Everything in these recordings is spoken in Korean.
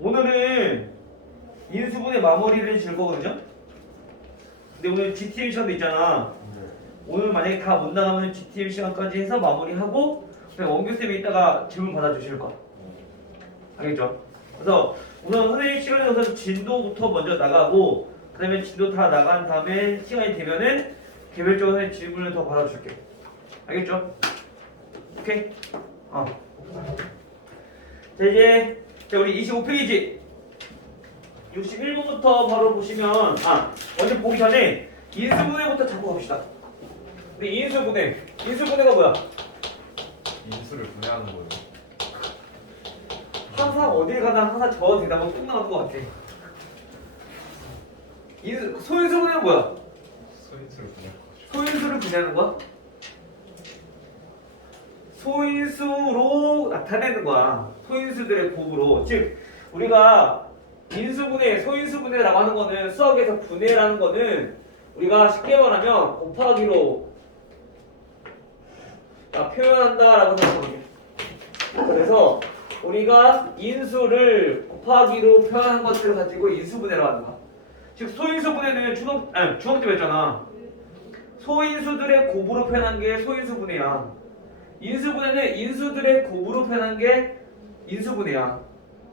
오늘은 인수분해 마무리를 질 거거든요. 근데 오늘 GTM 시간도 있잖아. 오늘 만약에 다 못 나가면 GTM 시간까지 해서 마무리하고 그냥 원규쌤이 이따가 질문 받아주실 거야. 알겠죠? 그래서 우선 선생님 시간에 우선 진도부터 먼저 나가고 그 다음에 진도 다 나간 다음에 시간이 되면은 개별적으로 질문을 더 받아줄게. 알겠죠? 오케이? 자 이제 우리 25페이지 61번부터 바로 보시면 먼저 보기 전에 인수분해부터 잡고 갑시다. 우리 인수분해가 뭐야? 인수를 분해하는 거예요. 항상 어딜 가나 항상 저 대답은 꼭 나오는 것 같아. 소인수분해는 뭐야? 소인수를 분해하는 거죠. 소인수를 분해하는 거야? 소인수로 나타내는 거야. 소인수들의 곱으로. 즉 우리가 인수분해, 소인수분해라고 하는 거는 수학에서 분해라는 거는 우리가 쉽게 말하면 곱하기로 표현한다라고 생각하거든요. 그래서 우리가 인수를 곱하기로 표현한 것들을 가지고 인수분해라고 하는 거야. 즉 소인수분해는 중학 때 했잖아. 소인수들의 곱으로 표현한 게 소인수분해야. 인수분해는 인수들의 곱으로 표현한 게 인수분해야.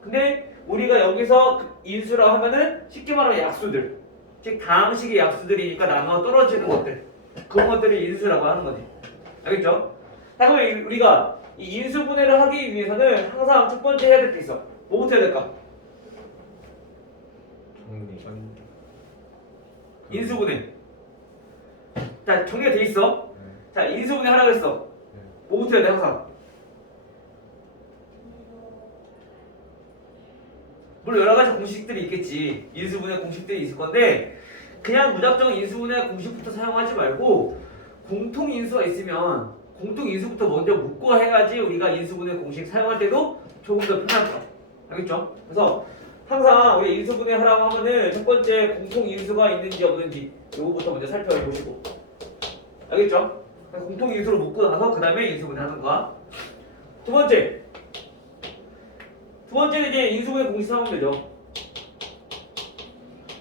근데 우리가 여기서 인수라고 하면은 쉽게 말하면 약수들, 즉 다항식의 약수들이니까 나눠 떨어지는 것들, 그런 것들을 인수라고 하는 거지. 알겠죠? 자 그러면 우리가 이 인수분해를 하기 위해서는 항상 첫 번째 해야 될 게 있어. 뭐부터 해야 될까? 정리선. 인수분해. 자 정리가 돼 있어. 자 인수분해 하라고 했어. 뭐부터 해야 돼 항상? 물론 여러 가지 공식들이 있겠지. 인수분해 공식들이 있을 건데 그냥 무작정 인수분해 공식부터 사용하지 말고 공통 인수가 있으면 공통 인수부터 먼저 묶고 해야지 우리가 인수분해 공식 사용할 때도 조금 더 편할 거야. 알겠죠? 그래서 항상 우리 인수분해 하라고 하면은 첫 번째 공통 인수가 있는지 없는지 요거부터 먼저 살펴보시고. 알겠죠? 공통 인수로 묶고 나서 그 다음에 인수분해 하는 거야. 두 번째는 이제 인수분해 공식 사용하면 되죠.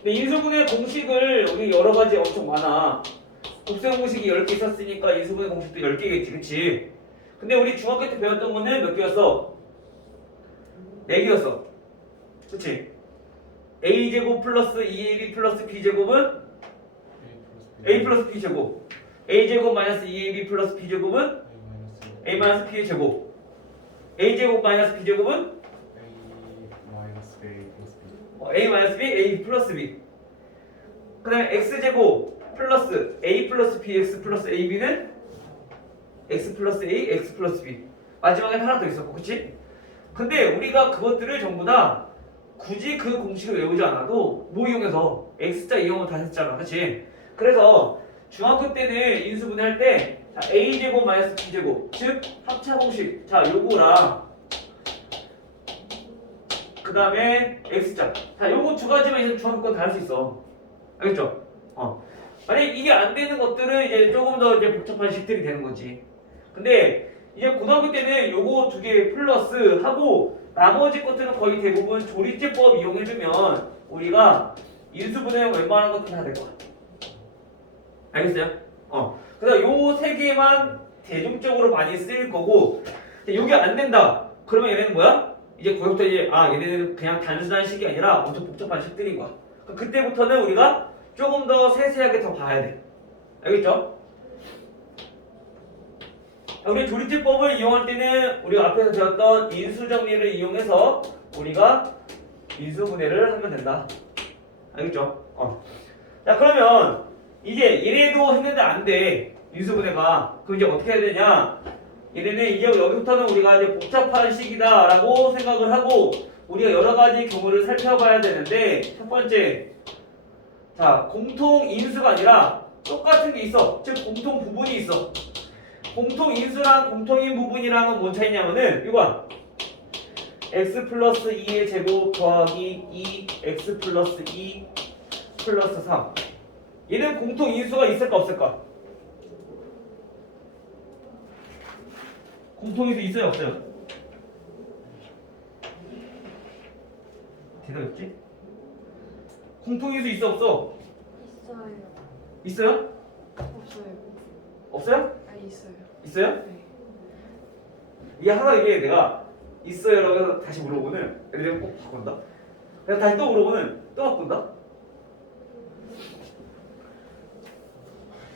근데 인수분해 공식을 우리 여러 가지 엄청 많아. 곱셈 공식이 10개 있었으니까 인수분해 공식도 10개겠지, 그치? 근데 우리 중학교 때 배웠던 거는 몇 개였어? 4개였어. 그치? a제곱 플러스 2ab 플러스 b제곱은 a 플러스 b제곱. a제곱 마이너스 2ab 플러스 b제곱은 a 마이너스 b의 제곱. a제곱 마이너스 b제곱은 a 마이너스 b, a 플러스 b. 그 다음에 x제곱 플러스 a 플러스 bx 플러스 ab는 x 플러스 a, x 플러스 b. 마지막에 하나 더 있었고, 그치? 근데 우리가 그것들을 전부 다 굳이 그 공식을 외우지 않아도 뭐 이용해서 x자 이용을 다 했잖아, 그치? 그래서 중학교 때는 인수분해 할 때 a제곱 마이너스 b제곱, 즉 합차 공식, 자 요거랑 그 다음에 x자, 자 요거 두 가지만 있으면 중학교 건 다 할 수 있어. 알겠죠? 만약에 이게 안 되는 것들은 이제 조금 더 이제 복잡한 식들이 되는 거지. 근데 이제 고등학교 때는 요거 두 개 플러스 하고 나머지 것들은 거의 대부분 조리제법 이용해주면 우리가 인수분해 웬만한 것들은 다 될 거야. 알겠어요? 그래서 요 세 개만 대중적으로 많이 쓰일 거고, 요게 안 된다. 그러면 얘네는 뭐야? 이제 거기부터 이제 얘네는 그냥 단순한 식이 아니라 엄청 복잡한 식들인 거야. 그때부터는 우리가 조금 더 세세하게 더 봐야 돼. 알겠죠? 우리 조리제법을 이용할 때는 우리가 앞에서 배웠던 인수정리를 이용해서 우리가 인수분해를 하면 된다. 알겠죠? 자 그러면 이제 얘네도 했는데 안 돼. 인수분해가. 그럼 이제 어떻게 해야 되냐? 얘네는 이제 여기부터는 우리가 이제 복잡한 식이다라고 생각을 하고 우리가 여러 가지 경우를 살펴봐야 되는데 첫 번째, 자 공통 인수가 아니라 똑같은 게 있어. 즉 공통 부분이 있어. 공통 인수랑 공통인 부분이랑은 뭔 차이냐면은 이거 x 플러스 2의 제곱 더하기 2x 플러스 2 플러스 3. 얘는 공통 인수가 있을까 없을까? 공통 인수 있어요 없어요? 대답이 없지? 공통인수 있어 없어? 있어요. 있어요? 없어요. 없어요? 아 있어요. 있어요? 네. 이게 항상 이게 내가 있어요라고 해서 다시 물어보는 내가 꼭 바꾼다. 그래서 다시 또 물어보는 또 바꾼다.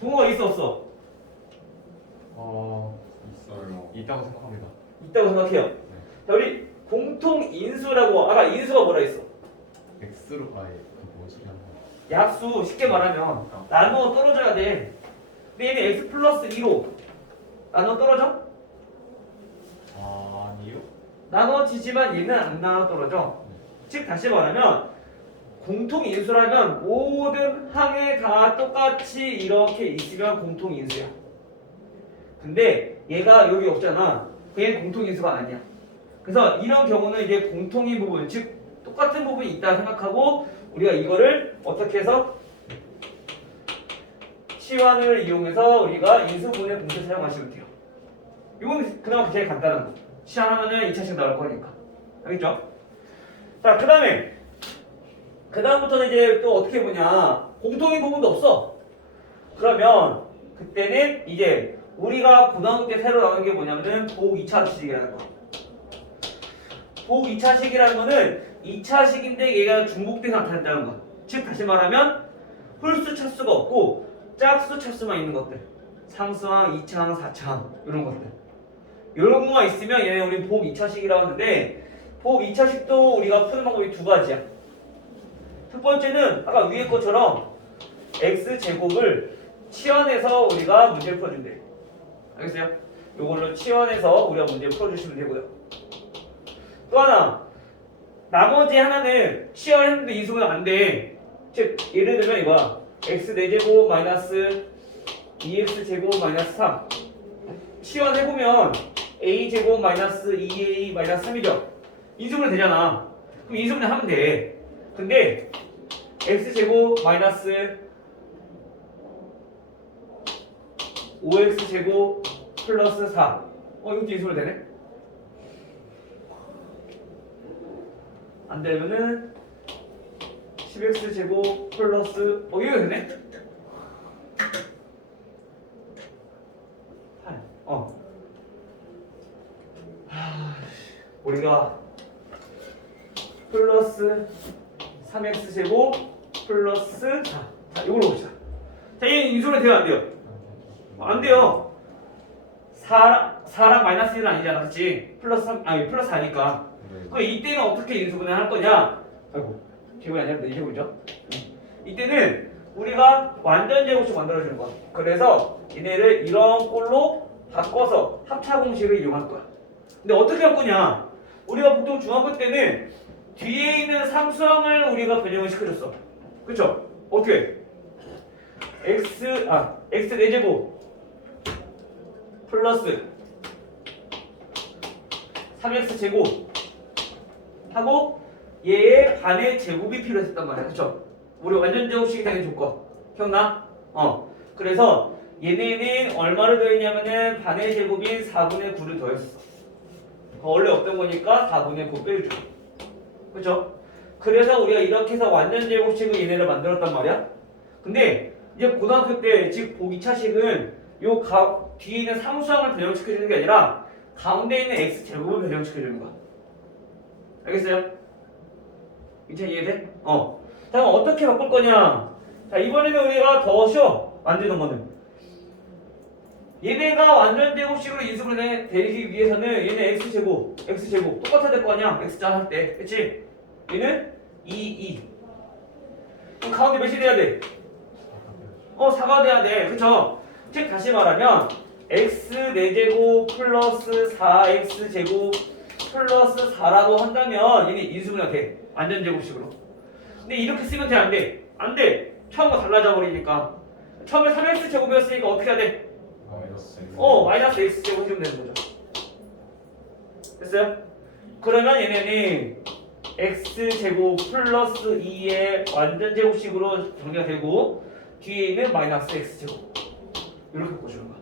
동호가 있어 없어? 있어요. 있다고 생각합니다. 있다고 생각해요. 자 우리 공통 인수라고 아까 인수가 뭐라 했어? X로 그뭔 소리 하는 거야? 약수 쉽게 말하면 나누어 떨어져야 돼. 근데 얘는 x 플러스 2로 나누어 떨어져? 아니요. 나눠지지만 얘는 안 나눠 떨어져. 즉 다시 말하면 공통 인수라면 모든 항에 다 똑같이 이렇게 있으면 공통 인수야. 근데 얘가 여기 없잖아. 그게 공통 인수가 아니야. 그래서 이런 경우는 이제 공통인 부분, 즉 똑같은 부분이 있다 생각하고 우리가 이거를 어떻게 해서 치환을 이용해서 우리가 인수분해 공式사용하시면 돼요. 이건 그나마 제일 간단한 거. 치환하면은 2차식 나올 거니까. 알겠죠? 자, 그 다음부터는 이제 또 어떻게 보냐. 공통인 부분도 없어. 그러면 그때는 이제 우리가 고등학교 때 새로 나온 게 뭐냐면은 보호 2차식이라는 거. 보호 2차식이라는 거는 2차식인데 얘가 중복돼서 나타났다는 거. 즉 다시 말하면 홀수 차수가 없고 짝수 차수만 있는 것들. 상수항, 2차항, 4차항 이런 것들. 이런 것만 있으면 얘네 우리 보호 2차식이라고 하는데 보호 2차식도 우리가 푸는 방법이 두 가지야. 첫 번째는 아까 위에 것처럼 x제곱을 치환해서 우리가 문제를 풀어준대. 알겠어요? 이걸로 치환해서 우리가 문제 풀어주시면 되고요. 또 하나, 나머지 하나는 치환했는데 이수는 안 돼. 즉 예를 들면 이거야. x 4제곱 마이너스 2x제곱 마이너스 3 치환해보면 a제곱 마이너스 2a 마이너스 3이죠. 인수분해 되잖아. 그럼 인수분해 하면 돼. 근데 x제곱 마이너스 5x제곱 플러스 4 이것도 인수분해 되네? 안 되면은 10x제곱 플러스 이거 되네? 8 우리가 플러스 3x제곱 플러스 4 자 이걸로 봅시다. 자 얘 인수분해 돼요 안 돼요? 안 돼요. 4랑 마이너스 1은 아니잖아 그치? 플러스 3 아니 플러스 4니까 그럼 이때는 어떻게 인수분해 할 거냐? 아이고 제곱이 아니라 내 제곱이죠? 이때는 우리가 완전 제곱식 만들어주는 거야. 그래서 얘네를 이런 꼴로 바꿔서 합차 공식을 이용할 거야. 근데 어떻게 할 거냐? 우리가 보통 중학교 때는 뒤에 있는 상수항을 우리가 변형을 시켜줬어. 그쵸? 어떻게? x 4제곱 플러스 3x제곱 하고 얘의 반의 제곱이 필요했단 말이야. 그쵸? 우리 완전 제곱식이 당연히 조건. 기억나? 그래서 얘네는 얼마를 더했냐면은 반의 제곱인 4분의 9를 더했어. 원래 없던 거니까 4분의 9 빼주고. 그쵸? 그래서 우리가 이렇게 해서 완전 제곱식을 얘네를 만들었단 말이야. 근데 이제 고등학교 때 즉 보기 2차식은 요 뒤에 있는 상수항을 변형시켜주는 게 아니라 가운데 있는 x제곱을 변형시켜주는 거야. 알겠어요? 이제 이해돼? 자 그럼 어떻게 바꿀 거냐? 자 이번에는 우리가 더 쉬워. 만드는 거는 얘네가 완전 제곱식으로 인수분해 되기 위해서는 얘는 x제곱 똑같아야 될 거 아니야? x자 할 때 그치? 얘는 2 그럼 가운데 몇이 돼야 돼? 4가 돼야 돼. 그쵸? 즉 다시 말하면 x 4제곱 플러스 4x제곱 플러스 4라고 한다면 얘는 인수분해가 돼. 완전 제곱식으로. 근데 이렇게 쓰면 돼? 안 돼? 안 돼. 처음과 달라져 버리니까. 처음에 3x제곱이었으니까 어떻게 해야 돼? 마이너스 x제곱 해주면 되는 거죠. 됐어요? 그러면 얘네는 x제곱 플러스 2의 완전 제곱식으로 정리가 되고 뒤에 있는 마이너스 x제곱 이렇게 바꿔주는 거야.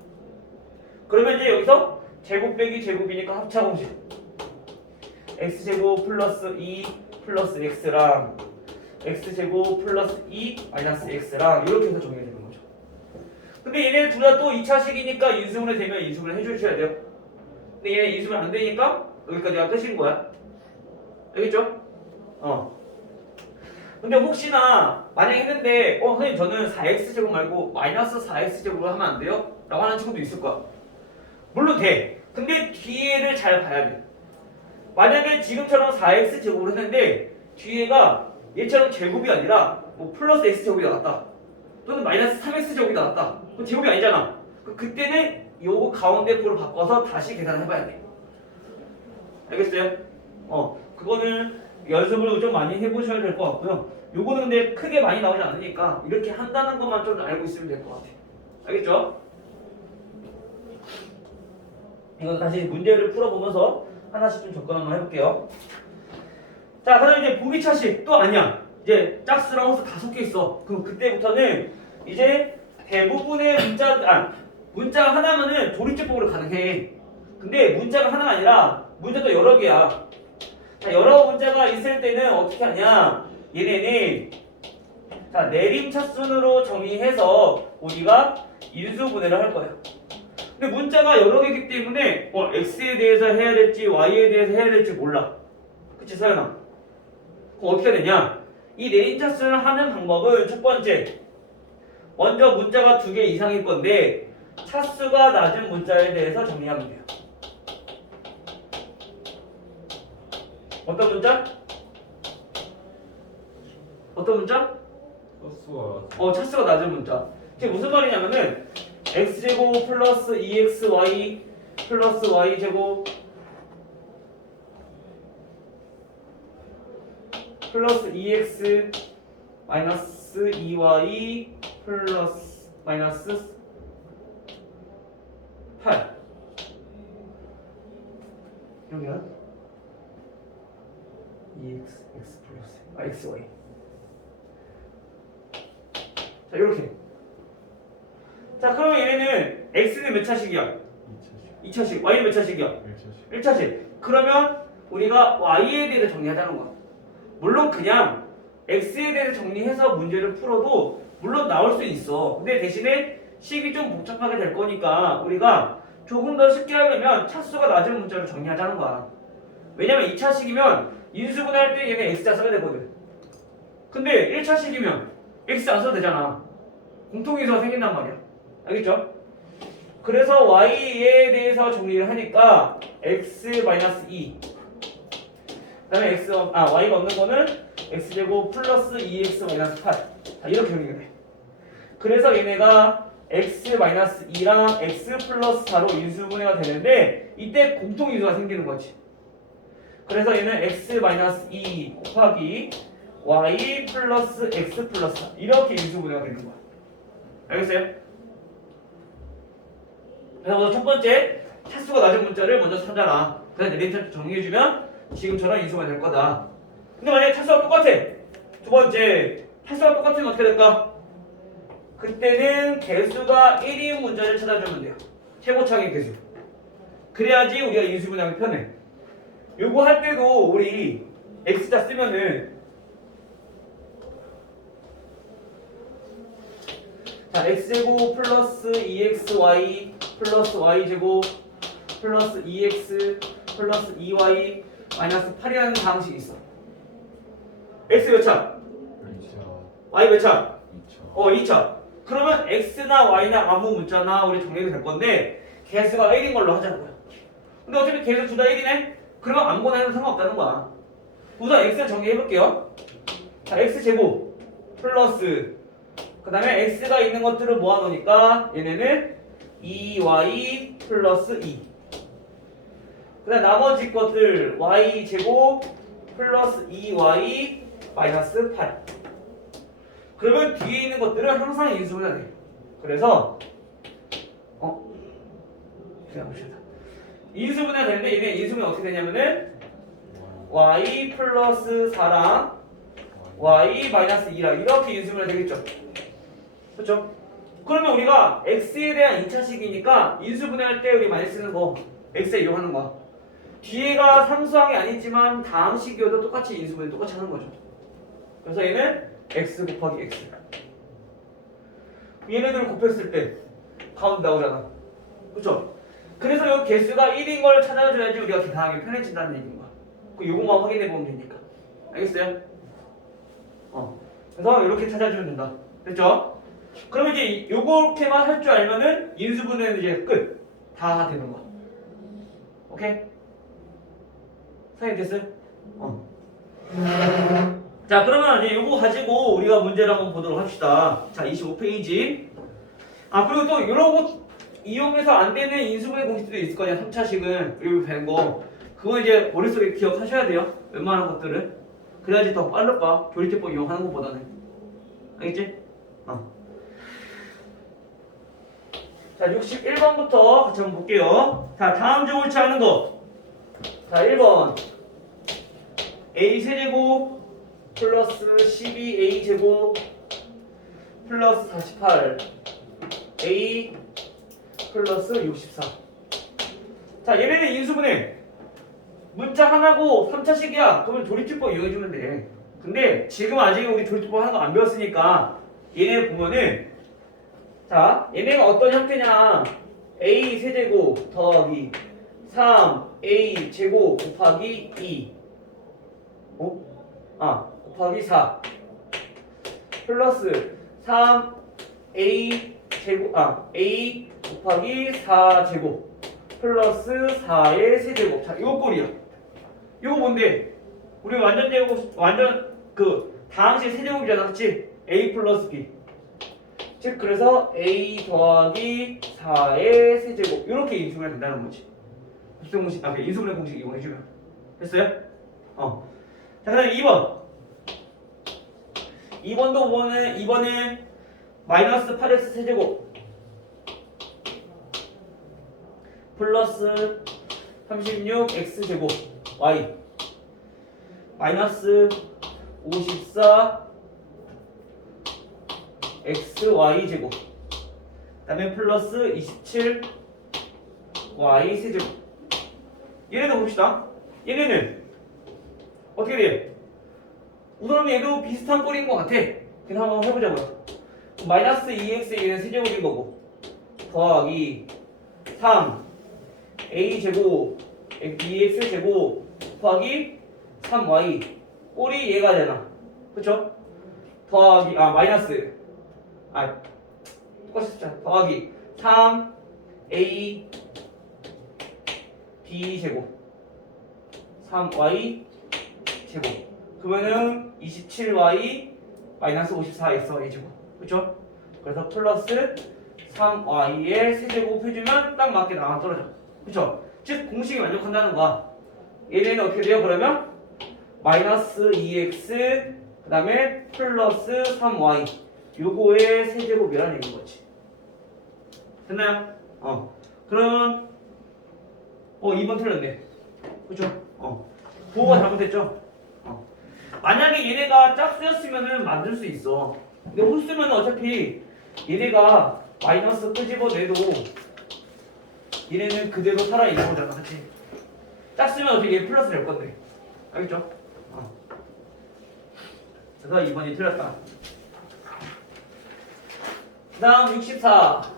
그러면 이제 여기서 제곱 빼기 제곱이니까 합차 공식 x제곱 플러스 2 플러스 x랑 x제곱 플러스 2 마이너스 x랑 이렇게 해서 정리가 되는 거죠. 근데 얘네 둘 다 또 2차식이니까 인수분해 되면 인수분해 해주셔야 돼요. 근데 얘네 인수분해 안 되니까 여기까지가 끝인 거야. 알겠죠? 근데 혹시나 만약에 했는데 선생님 저는 4x제곱 말고 마이너스 4x제곱으로 하면 안 돼요? 라고 하는 친구도 있을 거야. 물론 돼. 근데 뒤에를 잘 봐야 돼. 만약에 지금처럼 4x제곱을 했는데 뒤에가 얘처럼 제곱이 아니라 뭐 플러스 x제곱이 나왔다. 또는 마이너스 3x제곱이 나왔다. 그럼 제곱이 아니잖아. 그때는 요거 가운데 부를 바꿔서 다시 계산을 해봐야 돼. 알겠어요? 그거는 연습을 좀 많이 해보셔야 될 것 같고요. 요거는 근데 크게 많이 나오지 않으니까 이렇게 한다는 것만 좀 알고 있으면 될 것 같아요. 알겠죠? 이건 다시 문제를 풀어보면서 하나씩 좀 접근 한번 해볼게요. 자, 그다음에 이제 보기차식 또 아니야. 이제 짝수랑 호수 다 섞여 있어. 그럼 그때부터는 이제 대부분의 문자가 하나면은 조립제법으로 가능해. 근데 문자가 하나가 아니라 문자도 여러 개야. 자, 여러 문자가 있을 때는 어떻게 하냐? 얘네는 자, 내림차순으로 정의해서 우리가 인수분해를 할 거야. 근데 문자가 여러 개이기 때문에 x에 대해서 해야 될지 y에 대해서 해야 될지 몰라. 그치 서연아? 그럼 어떻게 되냐? 이 내림차순을 하는 방법은 첫 번째, 먼저 문자가 2개 이상일 건데 차수가 낮은 문자에 대해서 정리하면 돼요. 어떤 문자? 어떤 문자? 차수와 차수가 낮은 문자. 이게 무슨 말이냐면은 x제곱 플러스 2xy 플러스 y제곱 플러스 2x 마이너스 2y 플러스 마이너스 8 여기는 2x 플러스 xy 자 이렇게. 자 그러면 얘네는 x는 몇 차식이야? 2차식. y는 몇 차식이야? 1차식. 그러면 우리가 y에 대해서 정리하자는 거야. 물론 그냥 x에 대해서 정리해서 문제를 풀어도 물론 나올 수 있어. 근데 대신에 식이 좀 복잡하게 될 거니까 우리가 조금 더 쉽게 하려면 차수가 낮은 문자를 정리하자는 거야. 왜냐면 2차식이면 인수분해할 때 얘네 x자 써야 되거든. 근데 1차식이면 x 안 써도 되잖아. 공통인수가 생긴단 말이야. 알겠죠? 그래서 y에 대해서 정리를 하니까 x-2 그다음에 y가 없는 거는 x제곱 플러스 2x-8 자, 이렇게 정리가 돼. 그래서 얘네가 x-2랑 x 플러스 4로 인수분해가 되는데 이때 공통인수가 생기는 거지. 그래서 얘는 x-2 곱하기 y 플러스 x 플러스 4 이렇게 인수분해가 되는 거야. 알겠어요? 그래서 첫 번째 차수가 낮은 문자를 먼저 찾아라. 그래서 내림차 정리해주면 지금처럼 인수가 될 거다. 근데 만약에 차수가 똑같아. 두 번째 차수가 똑같으면 어떻게 될까? 그때는 개수가 1인 문자를 찾아주면 돼요. 최고차의 개수. 그래야지 우리가 인수분해하기 편해. 요거 할 때도 우리 x자 쓰면은 자 x제곱 플러스 2xy 플러스 y제곱 플러스 2x 플러스 2y 마이너스 8이라는 방식이 있어. x 몇 차? y 몇 차? 2차. 그러면 x나 y나 아무 문자나 우리 정리가 될 건데 개수가 1인 걸로 하자고요. 근데 어차피 개수 둘 다 1이네? 그러면 아무거나 해도 상관없다는 거야. 우선 x 정리해 볼게요. 자 x제곱 플러스 그 다음에 x가 있는 것들을 모아놓으니까 얘네는 2y 플러스 2. 그 다음 나머지 것들 y제곱 플러스 2y 마이너스 8. 그러면 뒤에 있는 것들은 항상 인수분해야 돼. 그래서 그냥 봅시다. 인수분해가 되는데 얘네 인수분해 어떻게 되냐면은 y 플러스 4랑 y 마이너스 2랑 이렇게 인수분해 되겠죠. 그렇죠? 그러면 우리가 x에 대한 2차식이니까 인수분해할 때 우리 많이 쓰는 거 x에 이용하는 거야. 뒤에가 상수항이 아니지만 다항식이어도 똑같이 인수분해 똑같이 하는 거죠. 그래서 얘는 x 곱하기 x. 얘네들을 곱했을 때 가운데 나오잖아. 그렇죠? 그래서 여기 개수가 1인 걸 찾아줘야지 우리가 계산하기 편해진다는 얘기인 거야. 그 요것만 확인해 보면 되니까. 알겠어요? 그래서 이렇게 찾아주면 된다. 됐죠? 그러면 이제 요렇게만 할 줄 알면은 인수분해는 이제 끝. 다 되는 거야. 오케이? 선생님 됐어요? 자, 그러면 이제 요거 가지고 우리가 문제를 한번 보도록 합시다. 자, 25페이지. 그리고 또 이런 거 이용해서 안 되는 인수분해 공식도 있을 거냐, 3차식은. 그리고 된 거. 그거 이제 머릿속에 기억하셔야 돼요. 웬만한 것들은. 그래야지 더 빠를 거야. 조리티법 이용하는 것보다는. 알겠지? 자, 61번부터 같이 한번 볼게요. 자, 다음 중 옳지 않은 거. 자, 1번. a 세제곱 플러스 12a 제곱 플러스 48 a 플러스 64. 자, 얘네는 인수분해 문자 하나고 3차식이야. 그러면 조립집법 이용해주면 돼. 근데 지금 아직 우리 조립집법 하는 거 안 배웠으니까 얘네 보면은, 자, 얘네가 어떤 형태냐, a 세제곱 더하기 3a 제곱 곱하기 2 곱하기 4 플러스 3a 제곱 a 곱하기 4 제곱 플러스 4의 세제곱. 자, 이거 꼴이야. 이거 뭔데? 우리 완전 제곱, 완전 그 다항식 세제곱이잖아, 그치? a 플러스 b. 즉 그래서 a 더하기 4의 세제곱 이렇게 인수분해 된다는 거지. 공식, 인수분해 공식 이용해주면 됐어요? 자, 그다음에 2번. 2번도 보면은 2번은 마이너스 8x 세제곱 플러스 36x 제곱 y 마이너스 54 xy 제곱 그다음에 플러스 27 y 세제곱. 얘네도 봅시다. 얘네는 어떻게 돼? 우선 얘도 비슷한 꼴인 것 같아. 그냥 한번 해보자고요. 마이너스 2x 얘는 세제곱인 거고 더하기 3 a 제곱 2x 제곱 곱하기 3y 꼴이 얘가 되나? 그쵸? 더하기 마이너스 똑같이 쓰자. 더하기 3a b 제곱 3y 제곱 그러면은 27y 마이너스 54xy 제곱. 그쵸? 그래서 플러스 3y의 세제곱 해주면 딱 맞게 나와 떨어져. 그쵸? 즉 공식이 만족한다는 거야. 얘네는 어떻게 돼요? 그러면 마이너스 2x 그 다음에 플러스 3y 요거의 세제곱이라는 얘기인 거지. 됐나요? 그러면 2번 틀렸네. 그쵸? 부호가 잘못됐죠? 만약에 얘네가 짝수였으면은 만들 수 있어. 근데 홀수면 어차피 얘네가 마이너스 끄집어내도 얘네는 그대로 살아있는 거잖아. 그치? 짝수면 어차피 얘 플러스 될 건데. 알겠죠? 그래서 2번이 틀렸다. 그 다음 64.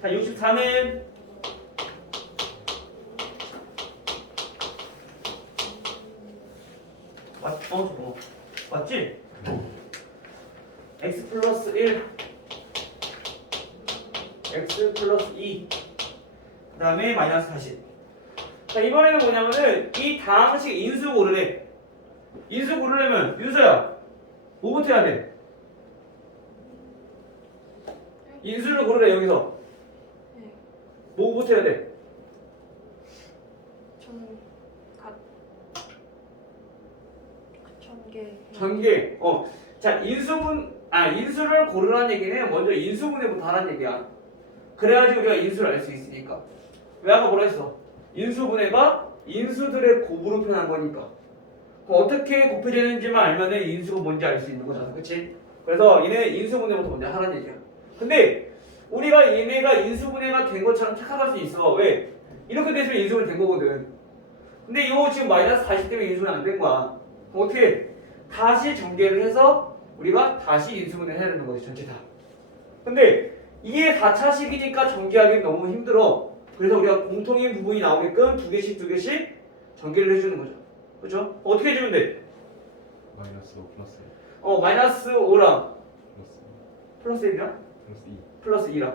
자, 64는 맞지? x 플러스 1 x 플러스 2 그 다음에 마이너스 40. 자, 이번에는 뭐냐면은 이 다항식 인수 고르래. 인수 고르려면 윤서야 뭐부터 해야 돼? 인수를 고르래. 여기서 네. 뭐부터 해야 돼? 전개. 전개. 자, 인수를 고르라는 얘기는 먼저 인수분해부터 하라는 얘기야. 그래야지 우리가 인수를 알 수 있으니까. 왜 아까 뭐라 했어? 인수분해가 인수들의 곱으로 표현한 거니까. 그럼 어떻게 곱해지는지만 알면은 인수가 뭔지 알 수 있는 거잖아. 그치? 그래서 얘네 인수분해부터 먼저 하라는 얘기야. 근데 우리가 얘네가 인수분해가 된 것처럼 착각할 수 있어. 왜? 이렇게 됐으면 인수분해 된 거거든. 근데 이거 지금 마이너스 40 때문에 인수분해 안 된 거야. 그럼 어떻게 다시 전개를 해서 우리가 다시 인수분해 해야 되는 거지, 전체 다. 근데 이게 4차식이니까 전개하기 너무 힘들어. 그래서 우리가 공통인 부분이 나오게끔 두 개씩 전개를 해주는 거죠. 그렇죠? 어떻게 해주면 돼? 마이너스 5 플러스 1 마이너스 5랑 플러스 플러스 1이랑 플러스 2 플러스 2랑.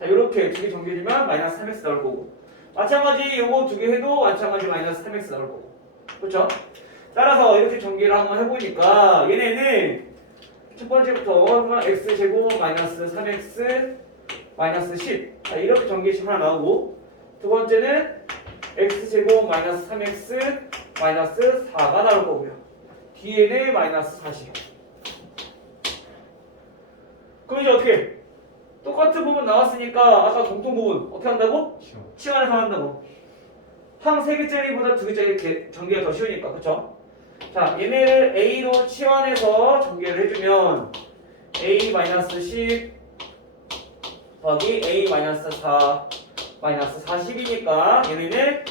자, 이렇게 두 개 전개해주면 마이너스 3x 나올 거고. 마찬가지 요거 두 개 해도 마찬가지 마이너스 3x 나올 거고. 그렇죠? 따라서 이렇게 전개를 한번 해보니까 얘네는 첫 번째부터 x제곱 마이너스 3x 마이너스 10. 자, 이렇게 전개식 하나 나오고, 두 번째는 x제곱 마이너스 3x 마이너스 4가 나올 거고요. 뒤에는 마이너스 40. 그럼 이제 어떻게? 똑같은 부분 나왔으니까 아까 공통 부분 어떻게 한다고? 시험 치환해서 한다고. 항 3개짜리보다 2개짜리 이렇게 전개가 더 쉬우니까. 그쵸? 자, 얘네를 a로 치환해서 전개를 해주면 a-10 더하기 a-4 마이너스 40이니까 얘네는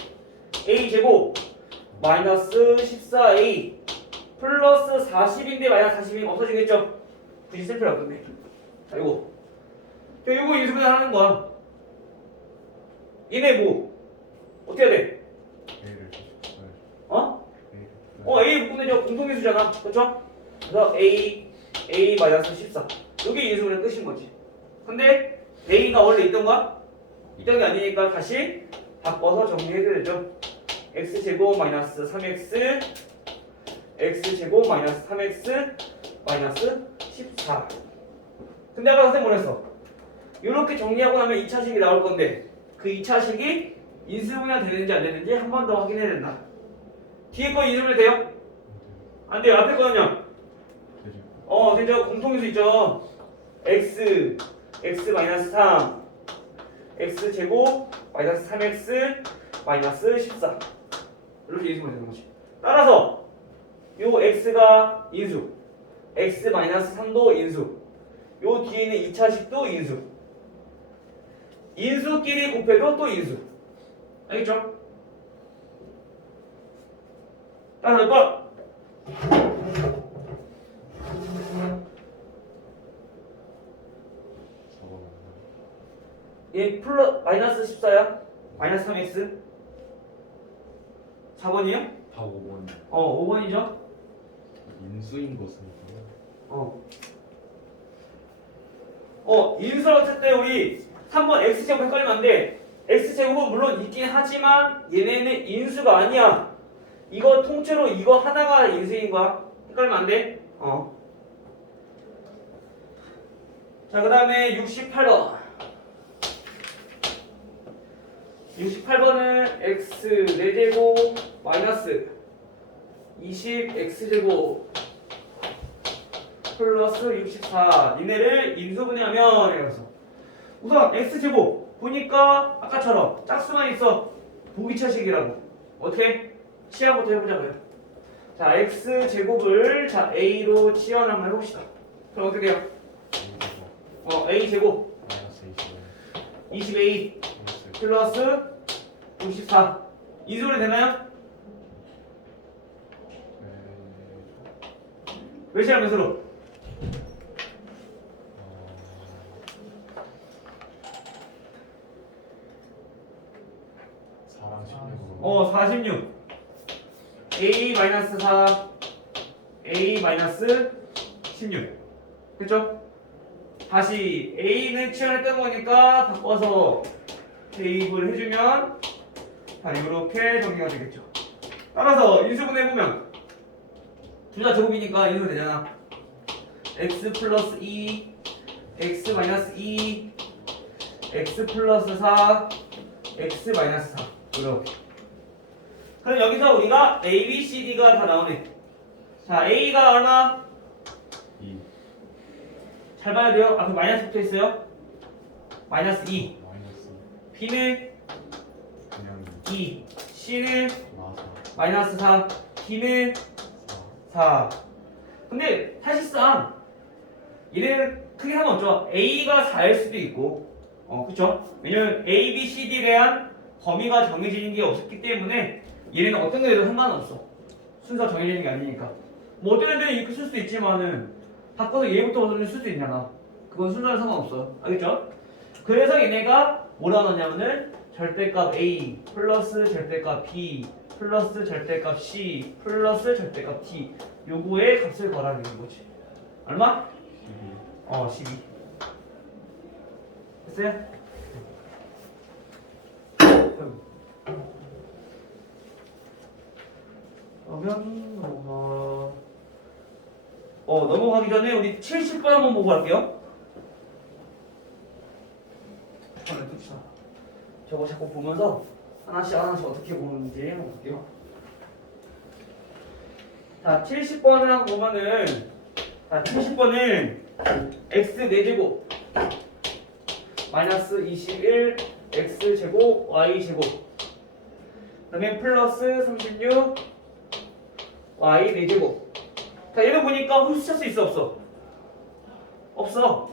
a제곱 마이너스 14a 플러스 40인데 마이너스 40이면 없어지겠죠? 굳이 쓸 필요 없던데. 자, 요거 인수분해 하는 거야. 얘네 뭐 어떻게 해야 돼? A를 주십시오. 어? A를 A 묶으면 저 공통인수잖아. 그렇죠? 그래서 a 마이너스 14 이게 인수분해 끝인 거지. 근데 a가 원래 있던가? 있던 게 아니니까 다시 바꿔서 정리해드려야죠. x제곱 마이너스 3x x제곱 마이너스 3x 마이너스 14. 근데 아까 선생님 뭐랬어? 이렇게 정리하고 나면 2차식이 나올 건데 그 2차식이 인수분해 되는지 안 되는지 한 번 더 확인해야 된다. 뒤에 거 인수분해 돼요? 안 돼요. 앞에 거는요? 되죠. 되죠. 공통인수 있죠. x 마이너스 3 x 제곱 마이너스 3x 마이너스 14 이렇게 인수분해 되는 거지. 따라서 요 x가 인수, x 마이너스 3도 인수, 요 뒤에는 2차식도 인수, 인수끼리 곱해도 또 인수. 알겠죠? 따라서 몇 번? 4번 얘 마이너스 14야? 마이너스 3x? 4번이요? 다 5번 5번이죠? 인수인 것은 인수를 했을 때 우리 3번 x제곱 헷갈리면 안 돼. x제곱은 물론 있긴 하지만 얘네는 인수가 아니야. 이거 통째로 이거 하나가 인수인 거야. 헷갈리면 안 돼. 자, 그 다음에 68번. 68번은 x 4제곱 마이너스 20x제곱 플러스 64 니네를 인수분해하면 이러면서 우선 x제곱 보니까 아까처럼 짝수만 있어. 보기차식이라고. 어떻게? 치환부터 해보자고요. 자, x제곱을 자 a로 치환 한번 해봅시다. 그럼 어떻게 해요? a제곱 마이너스 20a 플러스 플러스 64 인수분해 되나요? 몇이랑 몇으로? 사랑 16으로 46 a 마이너스 4 a 마이너스 16 그쵸? 다시 a는 치환했던 거니까 바꿔서 대입을 해주면 자 이렇게 정리가 되겠죠. 따라서 인수분해 해보면 둘 다 제곱이니까 인수 되잖아. x 플러스 2 x 마이너스 2 x 플러스 4 x 마이너스 4 이렇게. 그럼 여기서 우리가 a, b, c, d가 다 나오네. 자 a가 얼마? 2 잘 봐야 돼요. 앞에 마이너스 붙어 있어요. 마이너스 2 마이너스 b는 그냥 2 c는 마사 마이너스 4 d는 4 근데 사실상 얘네는 크게 상관없죠. a가 4일 수도 있고 그쵸? 왜냐면 a, b, c, d에 대한 범위가 정해지는 게 없기 때문에 얘네는 어떤 거에도 상관없어. 순서 정해지는 게 아니니까. 뭐 어떤 애들은 이렇게 쓸 수도 있지만은 바꿔서 얘부터 먼저 쓸 수도 있잖아. 그건 순서랑 상관없어. 알겠죠? 그래서 얘네가 뭐라 하냐면은 절대값 A 플러스 절대값 B 플러스 절대값 C 플러스 절대값 T 요거의 값을 구하라는 거지. 얼마? 12. 12. 됐어요? 그러면 넘어가기 전에 우리 70번 한번 보고 갈게요. 저거 자꾸 보면서 하나씩 어떻게 보는지 한번 볼게요. 자, 70번을 한번 보면은, 자, 70번은 x 4제곱 마이너스 21 x 제곱 y 제곱 그 다음에 플러스 36 y 4제곱. 자, 얘를 보니까 홀수 찰 수 있어 없어? 없어.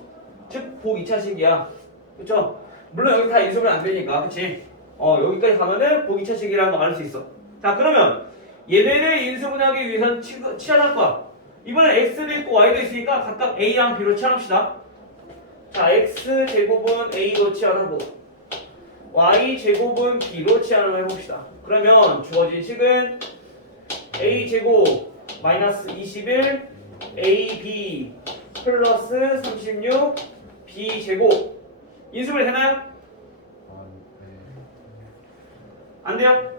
즉 복 2차식이야. 그쵸? 물론 여기 다 인수면 안 되니까, 그치? 여기까지 가면은 복 2차식이라는 거 알 수 있어. 자, 그러면 얘네를 인수분하기 위해서는 치환할 거야. 이번엔 x도 있고 y도 있으니까 각각 a랑 b로 치환합시다. 자, x 제곱은 a로 치환하고 y 제곱은 b로 치환을 해봅시다. 그러면 주어진 식은 a 제곱 마이너스 21 ab 플러스 36 b 제곱 인수분해 되나요? 안 돼요?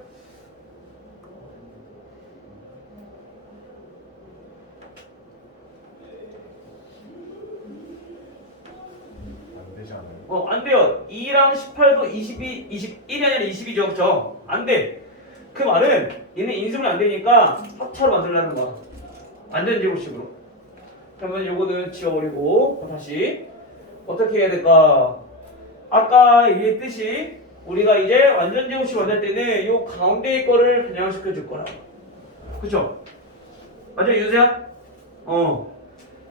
안 되지 않아요? 안 돼요. 2랑 18도 21이 아니라 22죠. 그죠? 안 돼. 그 말은 얘네 인수분해 안 되니까 합차로 만들려는 거야. 완전 제곱식으로. 그러면 요거는 지워버리고 다시 어떻게 해야 될까? 아까 얘기했듯이 우리가 이제 완전 제곱식 만들 때는 요 가운데의 거를 변형시켜 줄 거라. 그쵸? 맞죠? 유수야?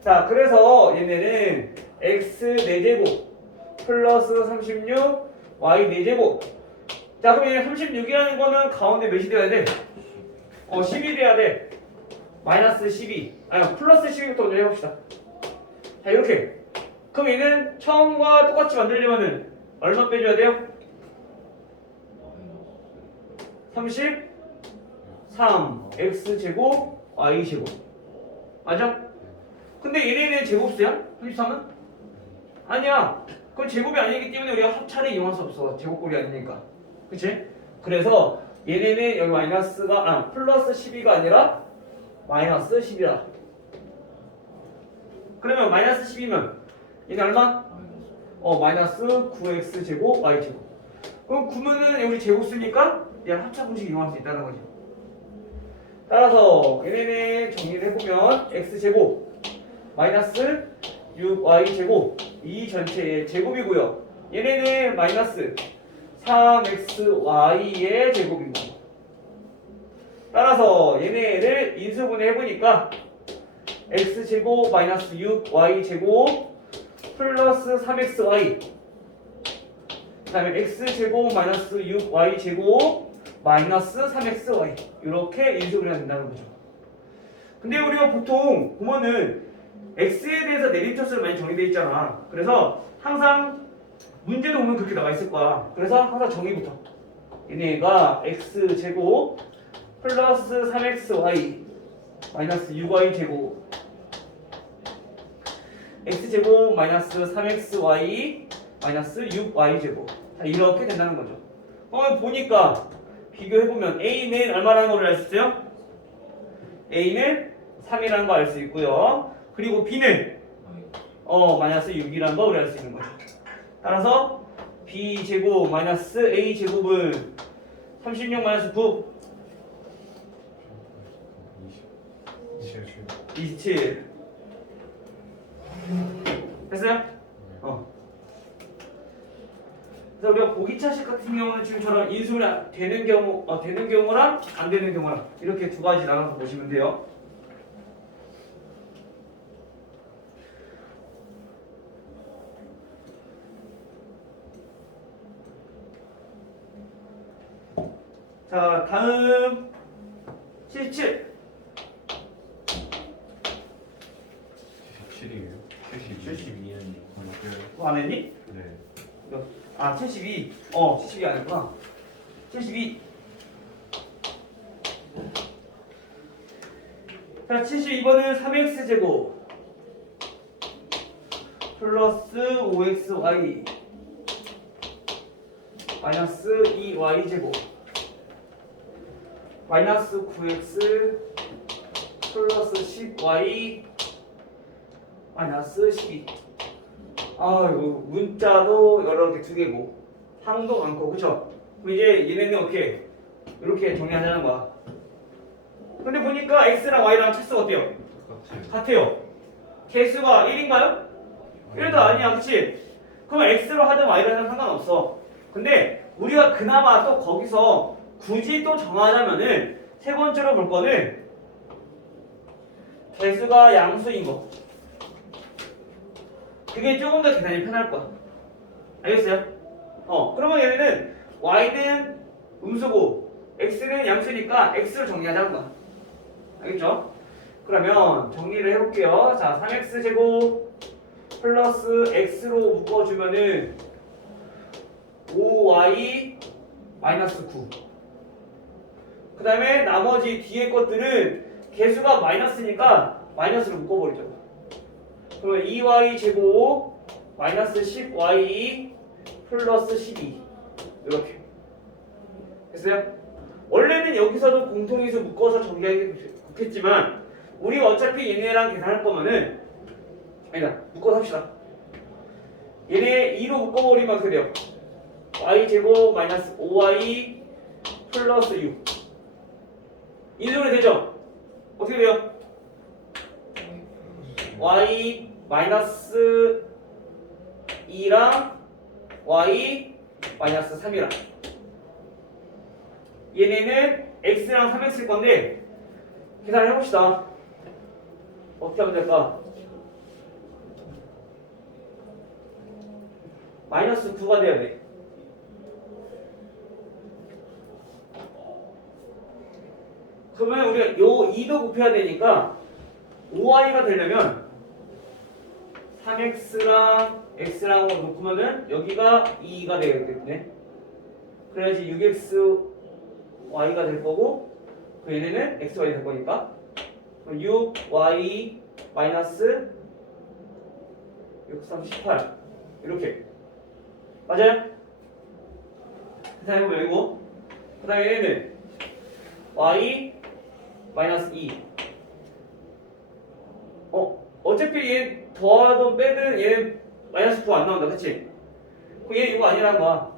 자, 그래서 얘네는 x 4제곱 플러스 36 y 4제곱. 자, 그럼 얘 36이라는 거는 가운데 몇이 돼야 돼? 10이 돼야 돼. 마이너스 12. 아니, 플러스 12부터 먼저 해봅시다. 자, 이렇게. 그럼 얘는 처음과 똑같이 만들려면은 얼마 빼줘야 돼요? 33 x제곱 y제곱. 맞아? 근데 얘네는 제곱수야? 33은? 아니야. 그건 제곱이 아니기 때문에 우리가 합차를 이용할 수 없어. 제곱꼴이 아니니까. 그치? 그래서 얘네는 여기 마이너스가 플러스 12가 아니라 마이너스 10이라. 그러면 마이너스 10이면 얘는 얼마? 마이너스 9x 제곱 y 제곱. 그럼 9면은 우리 제곱수니까 얘는 합차 공식 이용할 수 있다는 거죠. 따라서 얘네는 정리를 해보면 x 제곱 마이너스 6y 제곱 이 전체의 제곱이고요. 얘네는 마이너스 3xy의 제곱인 거고. 따라서 얘네를 인수분해 해보니까 x제곱 마이너스 6y제곱 플러스 3xy 그 다음에 x제곱 마이너스 6y제곱 마이너스 3xy 이렇게 인수분해가 된다는 거죠. 근데 우리가 보통 보면은 x에 대해서 내림차수를 많이 정의되어 있잖아. 그래서 항상 문제도 보면 그렇게 나와 있을 거야. 그래서 항상 정의부터 얘네가 x제곱 플러스 3xy 마이너스 6y제곱 x제곱 마이너스 3xy 마이너스 6y제곱 이렇게 된다는 거죠. 보니까 비교해보면 a는 얼마라는 걸 알 수 있어요? a는 3이라는 거 알 수 있고요. 그리고 b는 마이너스 6이라는 거 우리 알 수 있는 거죠. 따라서 b제곱 마이너스 a제곱은 36 마이너스 9 27 됐어요? 그래서 우리가 보기차식 같은 경우는 지금처럼 인수분해 되는 경우랑 안 되는 경우랑 이렇게 두 가지 나눠서 보시면 돼요. 자, 다음 77. 77이에요. 72는 맞아요. 그거 안 했니? 네. 아, 72. 72 안 했구나. 72. 자, 72번은 3x 제곱 플러스 5xy 마이너스 2y 제곱 마이너스 9x 플러스 10y 마이너스 12. 아, 이거 문자도 여러 개 두 개고 항도 많고, 그쵸? 그럼 이제 얘네는 어떻게 이렇게 정리하자는 거야. 근데 보니까 x랑 y랑 차수가 어때요? 똑같아요. 같아요. 개수가 1인가요? 1도 아니야, 그치? 그럼 x로 하든 y로 하든 상관없어. 근데 우리가 그나마 또 거기서 굳이 또 정하자면은 세 번째로 볼 거는 개수가 양수인 거. 그게 조금 더 계산이 편할 거야. 알겠어요? 그러면 얘네는 y는 음수고 x는 양수니까 x로 정리하자는 거야. 알겠죠? 그러면 정리를 해볼게요. 자, 3x 제곱 플러스 x로 묶어주면은 5y 마이너스 9. 그 다음에 나머지 뒤에 것들은 개수가 마이너스니까 마이너스로 묶어버리죠. 그러면 2y 제곱 마이너스 10y 플러스 12 이렇게 됐어요? 원래는 여기서도 공통인수 묶어서 정리하기 좋겠지만 우리 어차피 얘네랑 계산할 거면은 아니다, 묶어서 합시다. 얘네 2로 묶어버리면 어떻게 돼요? y 제곱 마이너스 5y 플러스 6 인수분해 되죠? 어떻게 돼요? y 마이너스 2랑 y 마이너스 3이랑 얘네는 x랑 3x일 건데 계산을 해봅시다. 어떻게 하면 될까? 마이너스 9가 돼야 돼. 그러면 우리가 요 2도 곱해야 되니까 5y가 되려면 3x랑 x랑 놓고면은 여기가 2가 되겠네. 그래야지 6xy가 될 거고 그 얘네는 xy 될 거니까 6y 마이너스 6, 3, 18 이렇게 맞아요? 계산해보면 이거 그 다음에 얘네는 y 마이너스 2 어차피 얘 더하든 빼든 얘 마이너스 9 안 나온다, 그치? 그럼 얘 이거 아니라는 거야.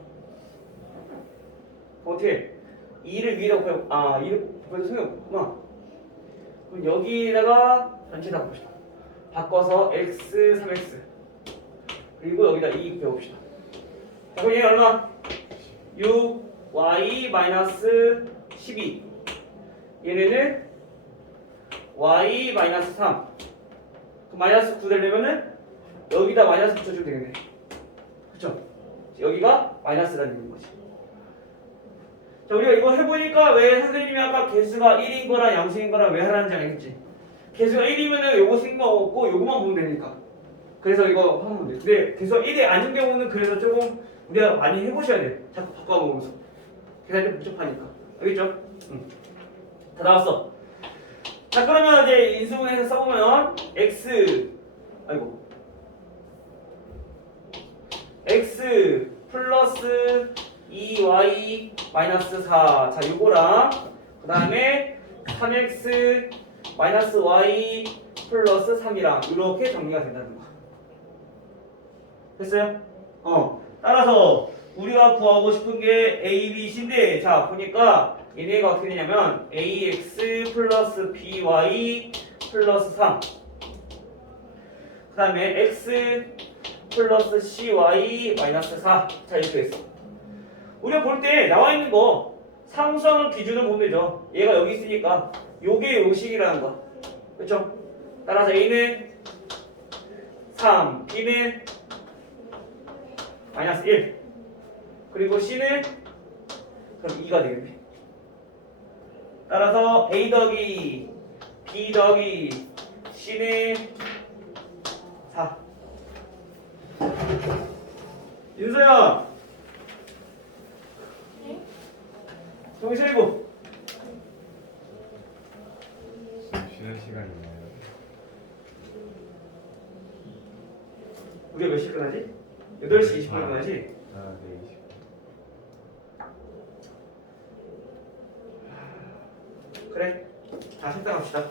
어떻게? 2를 위에다 곱해, 2를 곱해도 소용없구나. 그럼 여기다가 전체 다 봅시다. 바꿔서 x, 3x 그리고 여기다 2 곱해봅시다. 자, 그럼 얘 얼마? 6, y 마이너스 12 얘네는 y 마이너스 3 그럼 마이너스 9 되려면은 여기다 마이너스 붙여주면 되겠네. 그쵸? 여기가 마이너스라는 거지. 자, 우리가 이거 해보니까 왜 선생님이 아까 개수가 1인 거랑 양수인 거랑 왜 하라는지 알겠지? 개수가 1이면은 요거 생각없고 요거만 보면 되니까. 그래서 이거 하면 돼. 근데 개수가 1이 아닌 경우는 그래서 조금 우리가 많이 해보셔야 돼. 자꾸 바꿔보면서. 계산이 좀 복잡하니까. 알겠죠? 응. 다 나왔어. 자, 그러면 이제 인수분해해서 써보면 x 플러스 2y 마이너스 4. 자, 요거랑 그 다음에 3x 마이너스 y 플러스 3이랑 이렇게 정리가 된다는 거. 됐어요? 따라서 우리가 구하고 싶은 게 a, b, c인데 자, 보니까 얘네가 어떻게 되냐면 ax 플러스 by 플러스 3 그 다음에 x 플러스 cy 마이너스 4. 자, 이렇게 됐어. 우리가 볼 때 나와 있는 거 상수항을 기준으로 보면 되죠. 얘가 여기 있으니까 요게 요식이라는 거. 그렇죠? 따라서 a는 3, b는 마이너스 1 그리고 c는 그럼 2가 되겠네. 따라서 A 더하기 B 더하기 C는 4. 윤서야. 네? 정신 차리고. 쉬는 시간이네요. 우리가 몇 시에 끝나지? 8시 20분에 끝나지? 아, 네. 20분. 그래. 다 식당합시다.